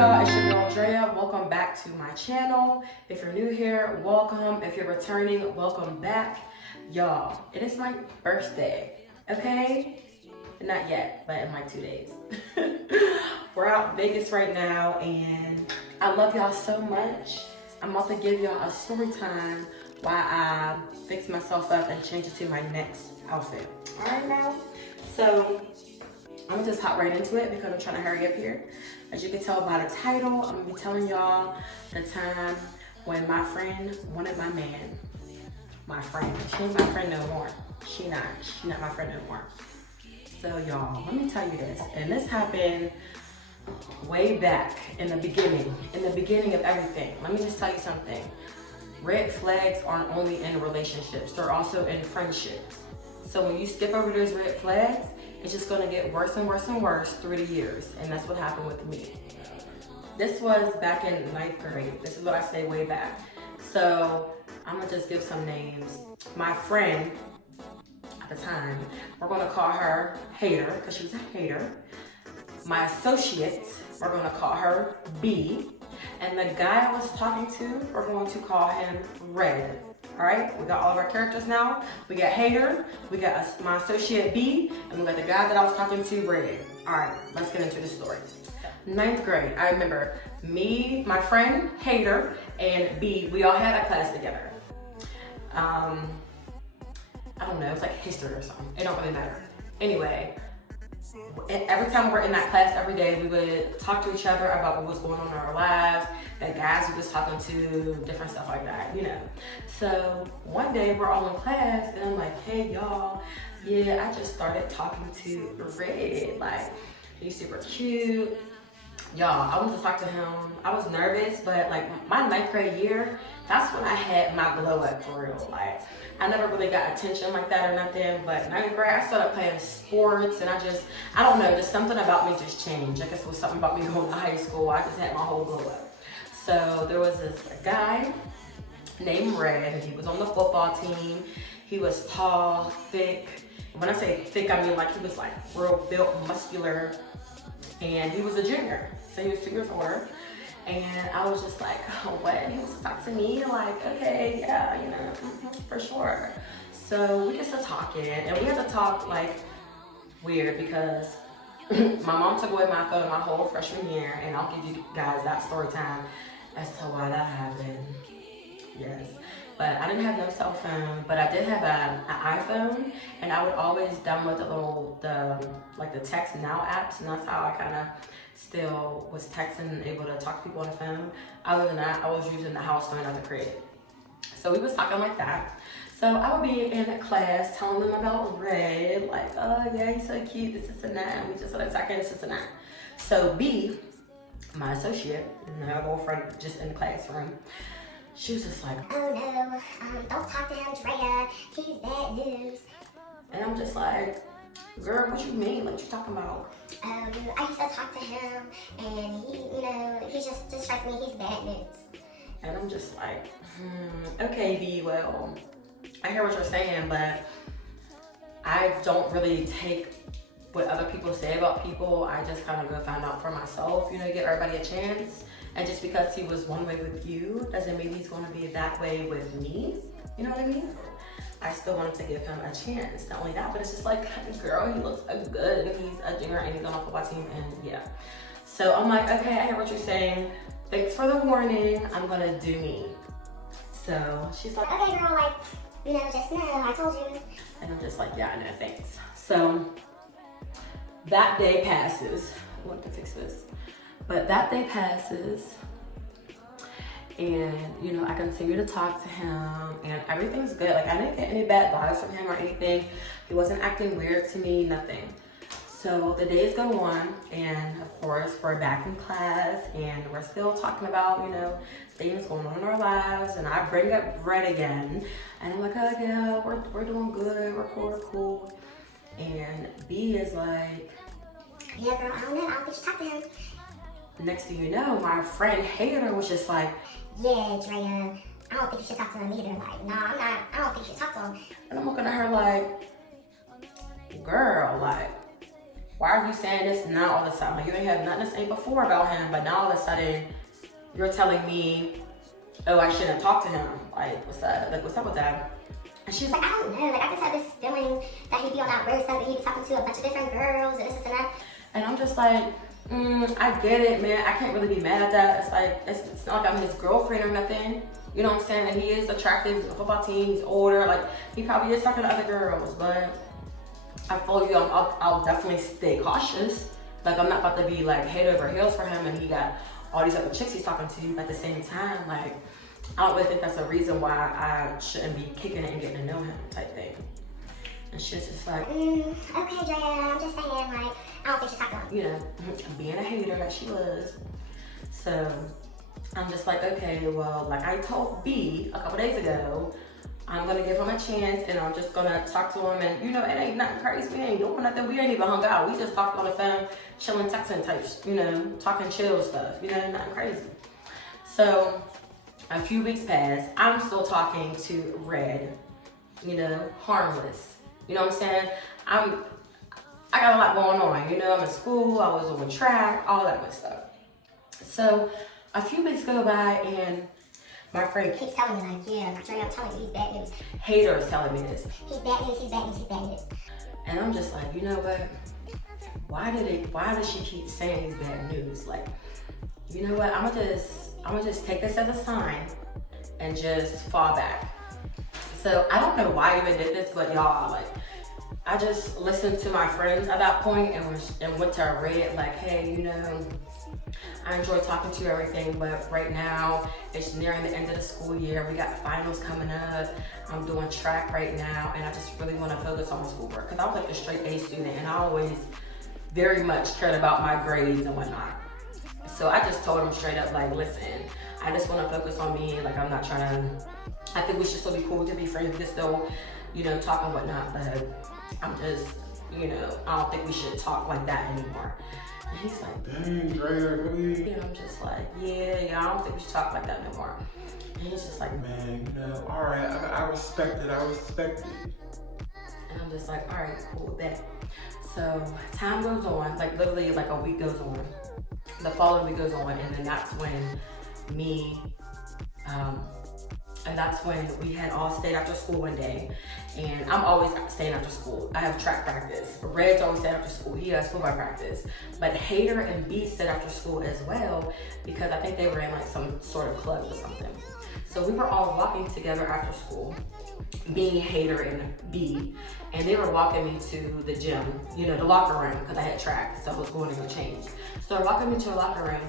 y'all? It's your girl Drea. Welcome back to my channel. If you're new here, welcome. If you're returning, welcome back. Y'all, it is my birthday, okay? Not yet, but in like 2 days. We're out in Vegas right now, and I love y'all so much. I'm about to give y'all a story time while I fix myself up and change it to my next outfit. All right now, so I'm gonna just hop right into it because I'm trying to hurry up here. As you can tell by the title, I'm gonna be telling y'all the time when my friend wanted my man. My friend, she ain't my friend no more. She not my friend no more. So y'all, let me tell you this, and this happened way back in the beginning of everything. Let me just tell you something. Red flags aren't only in relationships, they're also in friendships. So when you skip over those red flags, it's just gonna get worse and worse and worse through the years. And that's what happened with me. This was back in 9th grade. This is what I say way back. So I'm gonna just give some names. My friend at the time, we're gonna call her Hater, because she was a hater. My associate, we're gonna call her B. And the guy I was talking to, we're going to call him Red. All right, we got all of our characters now. We got Hater, we got my associate B, and we got the guy that I was talking to, Red. All right, let's get into the story. 9th grade, I remember me, my friend, Hater, and B, we all had a class together. I don't know, it's like history or something. It don't really matter. Anyway, every time we're in that class every day, we would talk to each other about what was going on in our lives, the guys we was talking to, different stuff like that, you know. So one day we're all in class and I'm like, hey y'all, yeah, I just started talking to Red. Like, he's super cute. Y'all, I wanted to talk to him. I was nervous, but like my 9th grade year, that's when I had my glow up for real. Like, I never really got attention like that or nothing, but 9th grade, I started playing sports, and I don't know, just something about me just changed. I guess it was something about me going to high school. I just had my whole glow up. So there was this guy named Red, and he was on the football team. He was tall, thick. When I say thick, I mean like he was like real built, muscular, and he was a junior. So he was 2 years older. And I was just like, oh, what? He wants to talk to me? Like, okay, yeah, you know, for sure. So we just started talking, and we had to talk like weird because my mom took away my phone my whole freshman year, and I'll give you guys that story time as to why that happened. Yes. But I didn't have no cell phone, but I did have an iPhone, and I would always download the Text Now apps, and that's how I kind of still was texting and able to talk to people on the phone. Other than that, I was using the house phone as a credit. So we was talking like that. So I would be in class telling them about Red, like, oh yeah, he's so cute, this is and that, and we just started talking, this is and that. So B, my associate, and her girlfriend just in the classroom, she was just like, oh no, don't talk to him, Drea, he's bad news. And I'm just like, girl, what you mean? Like, what you talking about? I used to talk to him, and he just strikes me, he's bad news. And I'm just like, okay, B, well, I hear what you're saying, but I don't really take what other people say about people. I just kind of go find out for myself, give everybody a chance. And just because he was one way with you doesn't mean he's going to be that way with me. You know what I mean? I still wanted to give him a chance. Not only that, but it's just like, girl, he looks good. He's a junior and he's on a football team, and yeah. So I'm like, okay, I hear what you're saying. Thanks for the warning. I'm gonna do me. So she's like, okay, girl, like, just know, I told you. And I'm just like, yeah, I know, thanks. So that day passes. I want to fix this. But that day passes, and I continue to talk to him, and everything's good. Like, I didn't get any bad vibes from him or anything. He wasn't acting weird to me, nothing. So the days go on, and of course we're back in class, and we're still talking about things going on in our lives. And I bring up Red again, and I'm like, oh yeah, we're doing good, we're cool. And B is like, yeah, girl, I don't know, I don't think you should talk to him. Next thing you know, my friend Hater was just like, yeah, Drea, I don't think you should talk to him either. Like, no, I don't think you should talk to him. And I'm looking at her like, girl, like, why are you saying this now all of a sudden? Like, you ain't had nothing to say before about him, but now all of a sudden, you're telling me, oh, I shouldn't talk to him. Like, what's up? Like, what's up with that? And she's like, I don't know. Like, I just have this feeling that he'd be on that road stuff, that he'd be talking to a bunch of different girls and this and that. And I'm just like, I get it, man. I can't really be mad at that. It's like, it's not like I'm his girlfriend or nothing. You know what I'm saying? And he is attractive. He's a football team. He's older. Like, he probably is talking to other girls. But I feel you. I'll definitely stay cautious. Like, I'm not about to be like head over heels for him and he got all these other chicks he's talking to. But at the same time, like, I don't really think that's a reason why I shouldn't be kicking it and getting to know him type thing. And she's just like, okay, Drea, I'm just saying, like, I don't think she's talking to him. You know, being a hater as she was. So I'm just like, okay, well, like I told B a couple days ago, I'm gonna give him a chance and I'm just gonna talk to him, and you know, it ain't nothing crazy. We ain't doing nothing. We ain't even hung out. We just talked on the phone, chilling, texting types, you know, talking chill stuff, you know, nothing crazy. So a few weeks passed. I'm still talking to Red, you know, harmless. You know what I'm saying? I got a lot going on. You know, I'm in school, I was on track, all that good stuff. So a few weeks go by and my friend keeps telling me, like, yeah, Drea, I'm telling you, he's bad news. Hater is telling me this. He's bad news, he's bad news, he's bad news. And I'm just like, you know what? Why does she keep saying he's bad news? Like, you know what? I'm gonna just take this as a sign and just fall back. So I don't know why I even did this, but y'all, like, I just listened to my friends at that point and went to Red, like, hey, you know, I enjoy talking to you, everything, but right now it's nearing the end of the school year. We got finals coming up. I'm doing track right now, and I just really want to focus on schoolwork because I was like a straight A student, and I always very much cared about my grades and whatnot. So I just told him straight up, like, listen, I just want to focus on me. Like, I'm not trying to. I think we should still be cool to be friends. We can still, you know, talk and whatnot, but I'm just, you know, I don't think we should talk like that anymore. And he's like, dang, Drea, really? And I'm just like, yeah, I don't think we should talk like that no more. And he's just like, man, you know, all right, I respect it. And I'm just like, all right, cool, bet. So time goes on, like literally like a week goes on. The following week goes on, and then that's when that's when we had all stayed after school one day. And I'm always staying after school. I have track practice. Red's always staying after school. He has football practice. But Hater and B stayed after school as well because I think they were in like some sort of club or something. So we were all walking together after school, me, Hater, and B. And they were walking me to the gym, you know, the locker room, because I had track, so I was going to go change. So they're walking me to the locker room.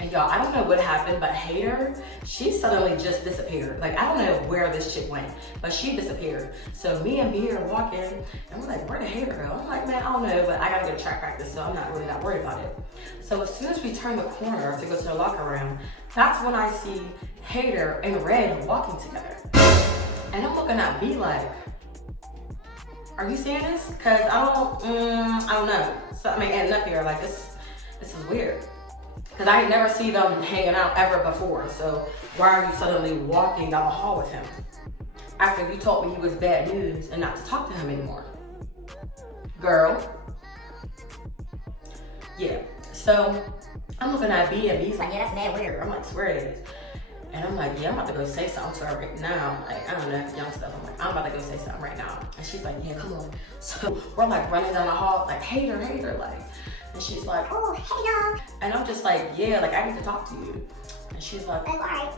And y'all, I don't know what happened, but Hater, she suddenly just disappeared. Like, I don't know where this chick went, but she disappeared. So me and B are walking, and we're like, where did Hater go? I'm like, man, I don't know, but I gotta go to track practice, so I'm not really that worried about it. So as soon as we turn the corner to go to the locker room, that's when I see Hater and Red walking together. And I'm looking at B like, are you seeing this? Cause I don't know. Something ain't adding up here. Like, this is weird. Because I ain't never seen them hanging out ever before. So why are you suddenly walking down the hall with him? After you told me he was bad news and not to talk to him anymore. Girl. Yeah. So I'm looking at B and B's like, yeah, that's mad weird. I'm like, swear it is. And I'm like, yeah, I'm about to go say something to her right now. Like, I don't know, young stuff. I'm like, I'm about to go say something right now. And she's like, yeah, come on. So we're like running down the hall, like, Hater, like. And she's like, oh, Hater. And I'm just like, yeah, like, I need to talk to you. And she's like, oh, all right.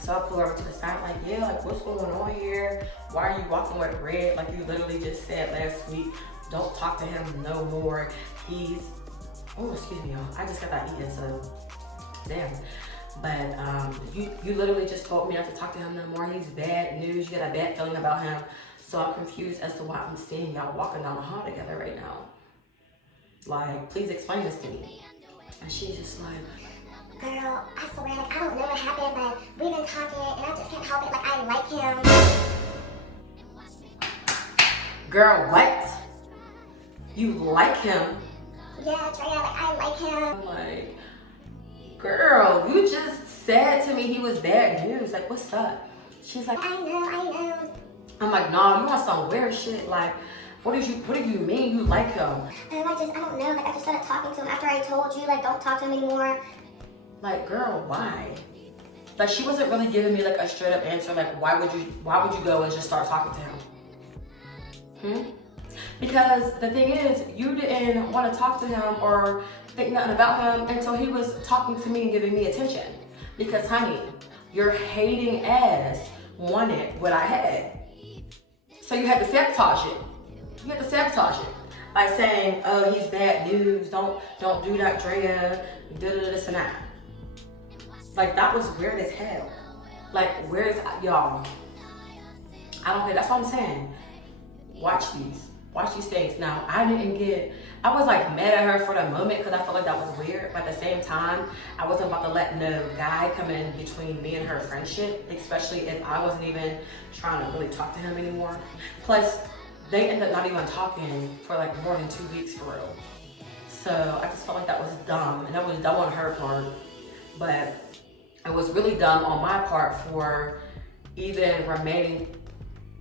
So I pull her over to the side, like, yeah, like, what's going on here? Why are you walking with Red? Like you literally just said last week, don't talk to him no more. He's, oh, excuse me, y'all. I just got that eating, so, damn. But you literally just told me not to talk to him no more. He's bad news. You got a bad feeling about him. So I'm confused as to why I'm seeing y'all walking down the hall together right now. Like, please explain this to me. And she's just like, girl, I swear, like, I don't know what happened, but we've been talking, and I just can't help it. Like, I like him. Girl, what? You like him? Yeah, Drea, like, I like him. I'm like, girl, you just said to me he was bad news. Like, what's up? She's like, I know. I'm like, nah, you want some weird shit. Like, What do you mean you like him? And I don't know, like I just started talking to him after I told you, like, don't talk to him anymore. Like, girl, why? Like, she wasn't really giving me like a straight up answer. Like, why would you go and just start talking to him? Because the thing is, you didn't want to talk to him or think nothing about him until he was talking to me and giving me attention. Because, honey, your hating ass wanted what I had. So you had to sabotage it. You had to sabotage it by saying, oh, he's bad news. Don't do that, Drea. This and that. Like, that was weird as hell. Like, where's y'all? I don't care. That's what I'm saying. Watch these things. Now, I was like mad at her for the moment because I felt like that was weird. But at the same time, I wasn't about to let no guy come in between me and her friendship, especially if I wasn't even trying to really talk to him anymore. Plus, they ended up not even talking for like more than 2 weeks for real. So I just felt like that was dumb, and that was dumb on her part. But it was really dumb on my part for even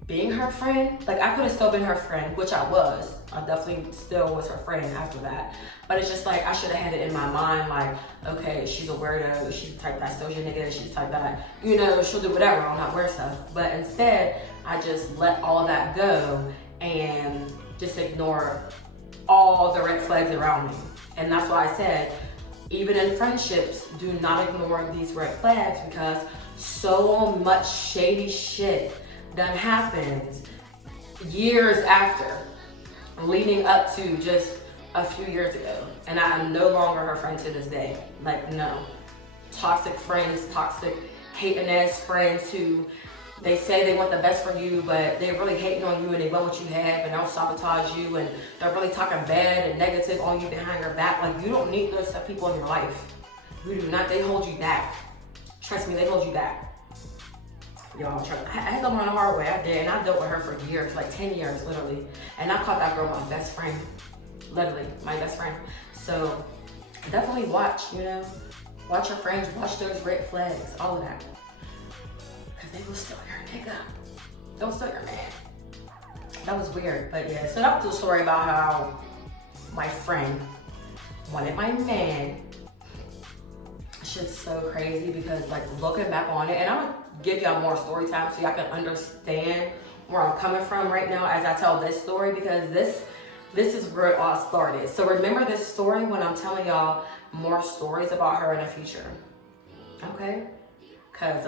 being her friend. Like, I could have still been her friend, which I was. I definitely still was her friend after that. But it's just like, I should have had it in my mind, like, okay, she's a weirdo, she's the type that steals your nigga, she's the type that, she'll do whatever, I'll not wear stuff. But instead, I just let all of that go and just ignore all the red flags around me. And that's why I said, even in friendships, do not ignore these red flags, because so much shady shit done happens years after, leading up to just a few years ago. And I am no longer her friend to this day. Like, no. Toxic friends, toxic hating ass friends who they say they want the best for you, but they're really hating on you and they want what you have and they'll sabotage you and they're really talking bad and negative on you behind your back. Like, you don't need those people in your life. You do not. They hold you back. Trust me, they hold you back. Y'all, I had to learn the hard way. I did, and I dealt with her for years, like 10 years, literally. And I called that girl my best friend, literally, my best friend. So definitely watch your friends, watch those red flags, all of that. Because they will steal your nigga. They'll steal your man. That was weird, but yeah. So that was the story about how my friend wanted my man. Shit's so crazy because, like, looking back on it, and I'm gonna give y'all more story time so y'all can understand where I'm coming from right now as I tell this story, because this is where it all started. So remember this story when I'm telling y'all more stories about her in the future, okay? Because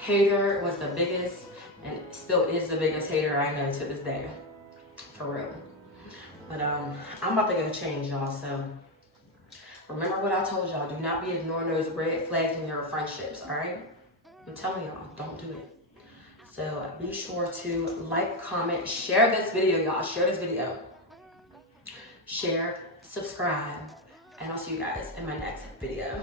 hater was the biggest and still is the biggest hater I know to this day, for real. But I'm about to go change, y'all, so remember what I told y'all. Do not be ignoring those red flags in your friendships, all right? I'm telling y'all, don't do it. So be sure to like, comment, share this video, y'all. Share this video. Share, subscribe, and I'll see you guys in my next video.